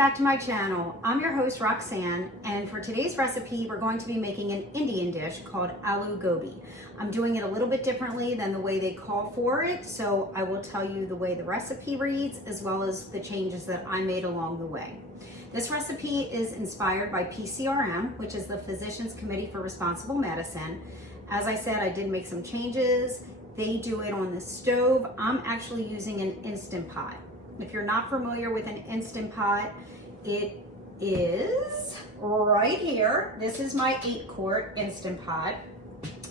back to my channel. I'm your host Roxanne, and for today's recipe we're going to be making an Indian dish called Aloo Gobi. I'm doing it a little bit differently than the way they call for it, so I will tell you the way the recipe reads as well as the changes that I made along the way. This recipe is inspired by PCRM, which is the Physicians Committee for Responsible Medicine. As I said, I did make some changes. They do it on the stove. I'm actually using an Instant Pot. If you're not familiar with an Instant Pot, it is right here. This is my 8-quart Instant Pot.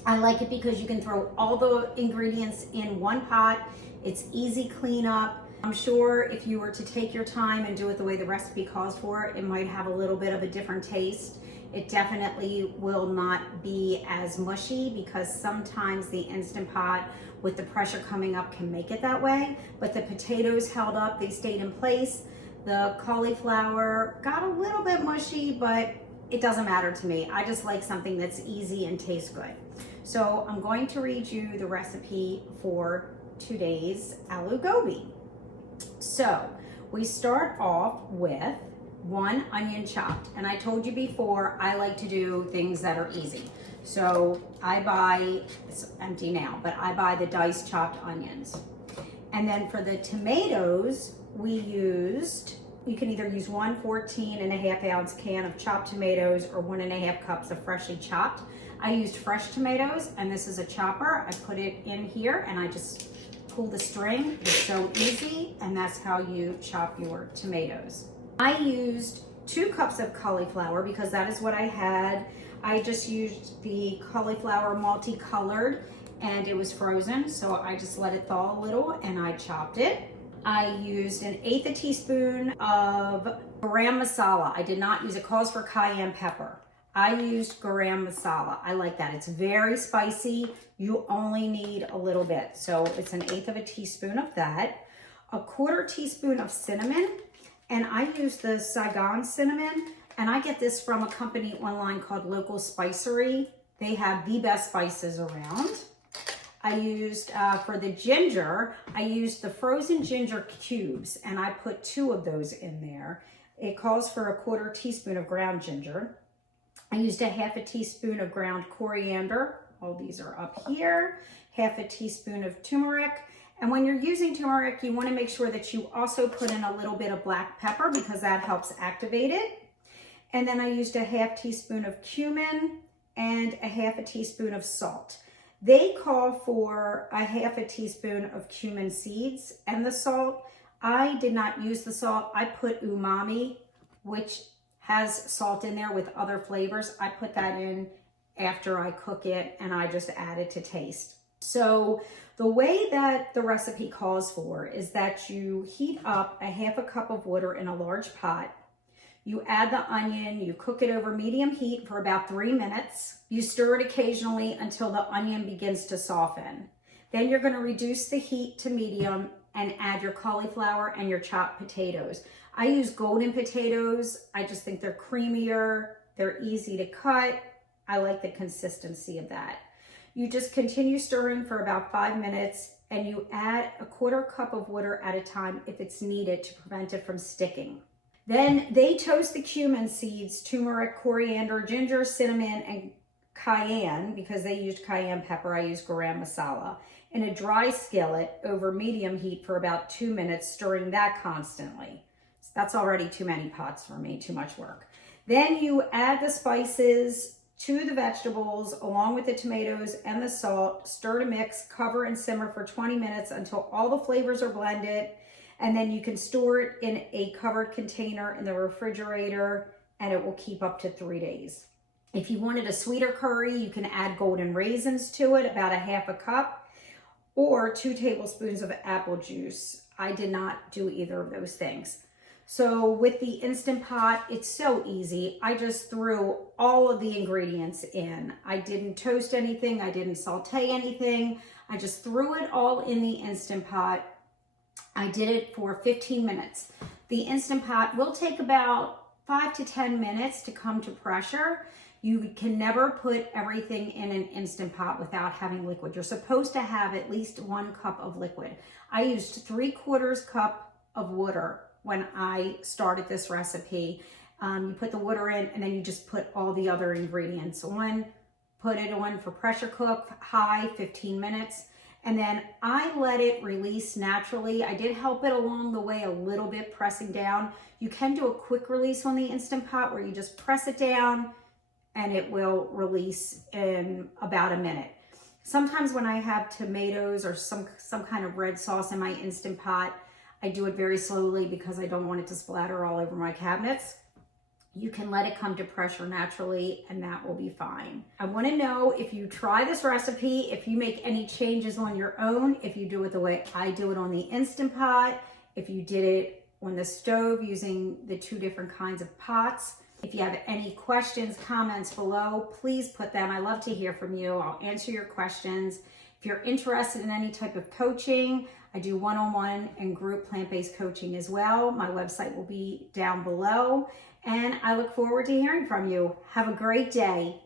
I like it because you can throw all the ingredients in one pot. It's easy cleanup. I'm sure if you were to take your time and do it the way the recipe calls for, it might have a little bit of a different taste. It definitely will not be as mushy because sometimes the Instant Pot with the pressure coming up can make it that way. But the potatoes held up, they stayed in place. The cauliflower got a little bit mushy, but it doesn't matter to me. I just like something that's easy and tastes good. So I'm going to read you the recipe for today's Aloo Gobi. So we start off with 1 onion chopped, and I told you before I like to do things that are easy. So I buy, it's empty now, but I buy the diced chopped onions. And then for the tomatoes, we used, you can either use 1 14.5-ounce can of chopped tomatoes or 1.5 cups of freshly chopped. I used fresh tomatoes, and this is a chopper. I put it in here and I just pull the string. It's so easy, and that's how you chop your tomatoes. I used 2 cups of cauliflower because that is what I had. I just used the cauliflower multicolored and it was frozen, so I just let it thaw a little and I chopped it. I used 1/8 teaspoon of garam masala. I did not use, it calls for cayenne pepper. I used garam masala. I like that. It's very spicy. You only need a little bit. So it's 1/8 teaspoon of that. 1/4 teaspoon of cinnamon. And I use the Saigon cinnamon, and I get this from a company online called Local Spicery. They have the best spices around. I used, for the ginger, I used the frozen ginger cubes, and I put 2 of those in there. It calls for 1/4 teaspoon of ground ginger. I used 1/2 teaspoon of ground coriander. All these are up here. 1/2 teaspoon of turmeric. And when you're using turmeric, you want to make sure that you also put in a little bit of black pepper because that helps activate it. And then I used 1/2 teaspoon of cumin and 1/2 teaspoon of salt. They call for 1/2 teaspoon of cumin seeds and the salt. I did not use the salt. I put umami, which has salt in there with other flavors. I put that in after I cook it, and I just add it to taste. So the way that the recipe calls for is that you heat up 1/2 cup of water in a large pot. You add the onion, you cook it over medium heat for about 3 minutes. You stir it occasionally until the onion begins to soften. Then you're going to reduce the heat to medium and add your cauliflower and your chopped potatoes. I use golden potatoes. I just think they're creamier. They're easy to cut. I like the consistency of that. You just continue stirring for about 5 minutes, and you add 1/4 cup of water at a time if it's needed to prevent it from sticking. Then they toast the cumin seeds, turmeric, coriander, ginger, cinnamon, and cayenne, because they used cayenne pepper. I used garam masala, in a dry skillet over medium heat for about 2 minutes, stirring that constantly. So that's already too many pots for me, too much work. Then you add the spices to the vegetables along with the tomatoes and the salt. Stir to mix, cover and simmer for 20 minutes until all the flavors are blended, and then you can store it in a covered container in the refrigerator, and it will keep up to 3 days. If you wanted a sweeter curry, you can add golden raisins to it, about 1/2 cup, or 2 tablespoons of apple juice. I did not do either of those things. So with the Instant Pot, it's so easy. I just threw all of the ingredients in. I didn't toast anything. I didn't saute anything. I just threw it all in the Instant Pot. I did it for 15 minutes. The Instant Pot will take about 5 to 10 minutes to come to pressure. You can never put everything in an Instant Pot without having liquid. You're supposed to have at least 1 cup of liquid. I used 3/4 cup of water when I started this recipe. You put the water in and then you just put all the other ingredients on, put it on for pressure cook, high, 15 minutes. And then I let it release naturally. I did help it along the way a little bit, pressing down. You can do a quick release on the Instant Pot where you just press it down and it will release in about a minute. Sometimes when I have tomatoes or some kind of red sauce in my Instant Pot, I do it very slowly because I don't want it to splatter all over my cabinets. You can let it come to pressure naturally and that will be fine. I want to know if you try this recipe, if you make any changes on your own, if you do it the way I do it on the Instant Pot, if you did it on the stove using the 2 different kinds of pots. If you have any questions, comments below, please put them. I love to hear from you. I'll answer your questions. If you're interested in any type of coaching, I do one-on-one and group plant-based coaching as well. My website will be down below. And I look forward to hearing from you. Have a great day.